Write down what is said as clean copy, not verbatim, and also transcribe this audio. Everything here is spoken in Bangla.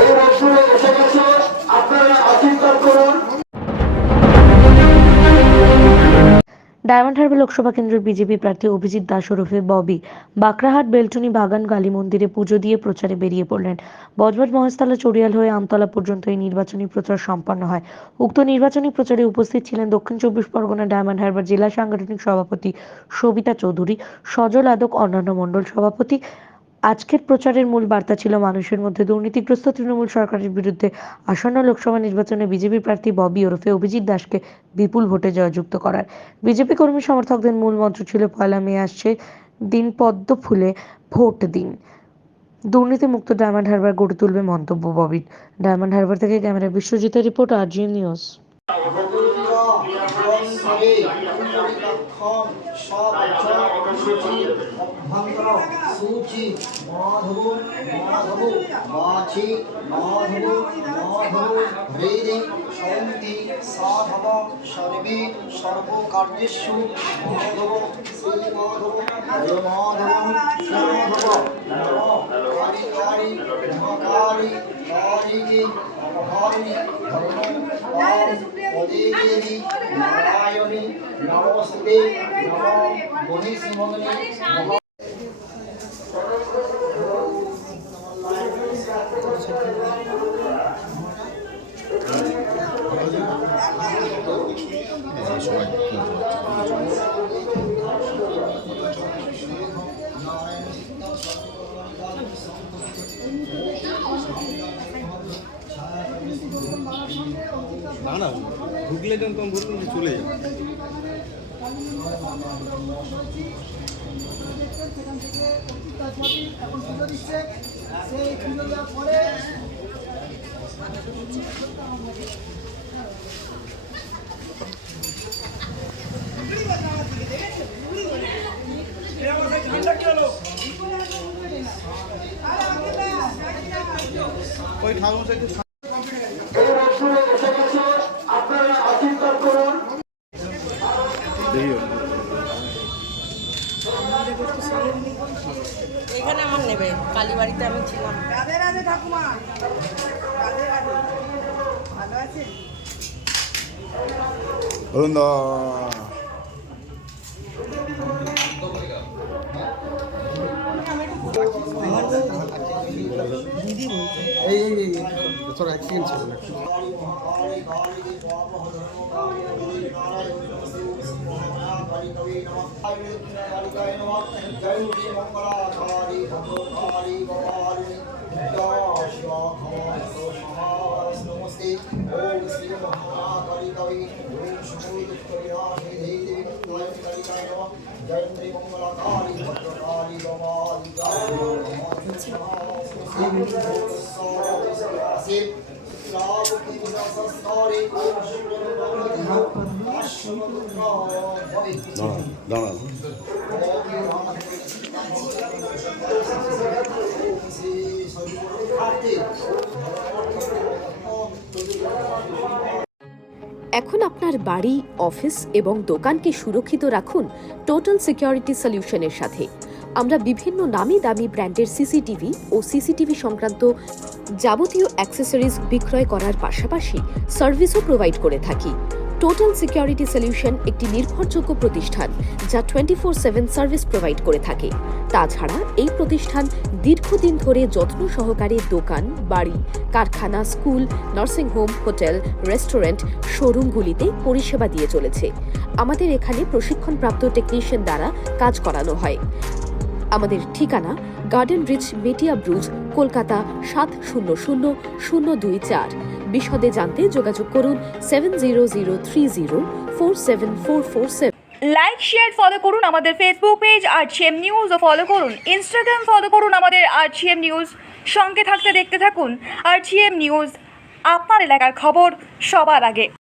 এই রসুনে এসে গেছে, আপনারা আশীর্বাদ করুন। ডায়মন্ড হারবার লোকসভা কেন্দ্রের বিজেপি প্রার্থী অভিজিৎ দাস ওরফে ববি বাকরাহাট বেলটুনি বাগান কালী মন্দিরে পুজো দিয়ে প্রচারে বেরিয়ে পড়লেন। বজবজ মহেশতলা চড়িয়াল হয়ে আমতলা পর্যন্ত এই নির্বাচনী প্রচার সম্পন্ন হয়। উক্ত নির্বাচনী প্রচারে উপস্থিত ছিলেন দক্ষিণ চব্বিশ পরগনা ডায়মন্ড হারবার জেলা সাংগঠনিক সভাপতি সবিতা চৌধুরী, সজল আদক, অন্যান্য মণ্ডল সভাপতি। আজকের প্রচারের মূল বার্তা ছিল মানুষের মধ্যে দুর্নীতিগ্রস্ত তৃণমূল সরকারের বিরুদ্ধে আসন্ন লোকসভা নির্বাচনে বিজেপি প্রার্থী ববি ওরফে অভিজিৎ দাসকে বিপুল ভোটে জয়যুক্ত করার। বিজেপি কর্মী সমর্থকদের মূল মন্ত্র ছিল পয়লা মে আসছে, দিন পদ্ম ফুলে ভোট দিন, দুর্নীতিমুক্ত ডায়মন্ড হারবার গড়ে তুলবে মন্তব্য ববির। ডায়মন্ড হারবার থেকে ক্যামেরা বিশ্বজিতের রিপোর্ট, RGM নিউজ। सूची माधव माधव माछी माधव माधव हृदि शांति साधव सर्वे सर्वकार्येषु माधव श्री माधव माधव माधव नमो कारिकारी महाकारी कारिके अपहारिणी देवी नारायणी नमस्ते नमो मुनिसिंहमणि। না না ঢুকলে যখন বলুন চলে যাবে। এখন পুজো দিচ্ছে, সেই পুজো দেওয়ার পরে ওই ঠাকুর এই রসুনে এসে গেছে, আপনারা আশীর্বাদ করুন। এখানে আমার নেবে, কালীবাড়িতে আমি ছিলাম। রাধে রাধে ঠাকুমা, রাধে রাধে, ভালো আছে? এখন আপনার বাড়ি, অফিস এবং দোকানকে সুরক্ষিত রাখুন টোটাল সিকিউরিটি সলিউশনের সাথে। আমরা বিভিন্ন নামি দামি ব্র্যান্ডের সিসিটিভি ও সিসিটিভি সংক্রান্ত যাবতীয় অ্যাক্সেসরিজ বিক্রয় করার পাশাপাশি সার্ভিসও প্রোভাইড করে থাকি। টোটাল সিকিউরিটি সলিউশন একটি নির্ভরযোগ্য প্রতিষ্ঠান যা 24/7 সার্ভিস প্রোভাইড করে থাকে। তাছাড়া এই প্রতিষ্ঠান দীর্ঘদিন ধরে যত্ন সহকারে দোকান, বাড়ি, কারখানা, স্কুল, নার্সিংহোম, হোটেল, রেস্টুরেন্ট, শোরুমগুলিতে পরিষেবা দিয়ে চলেছে। আমাদের এখানে প্রশিক্ষণপ্রাপ্ত টেকনিশিয়ান দ্বারা কাজ করানো হয়। আমাদের ঠিকানা গার্ডেন রিচ, মেটিয়া ব্রুজ, কলকাতা 700024। বিশদে জানতে যোগাযোগ করুন 7003047447। লাইক, শেয়ার, ফলো করুন আমাদের ফেসবুক পেজ RGM নিউজ ও ফলো করুন ইনস্টাগ্রাম, ফলো করুন আমাদের RGM নিউজ। সঙ্গে থাকতে দেখতে থাকুন RGM নিউজ, আপনার এলাকার খবর সবার আগে।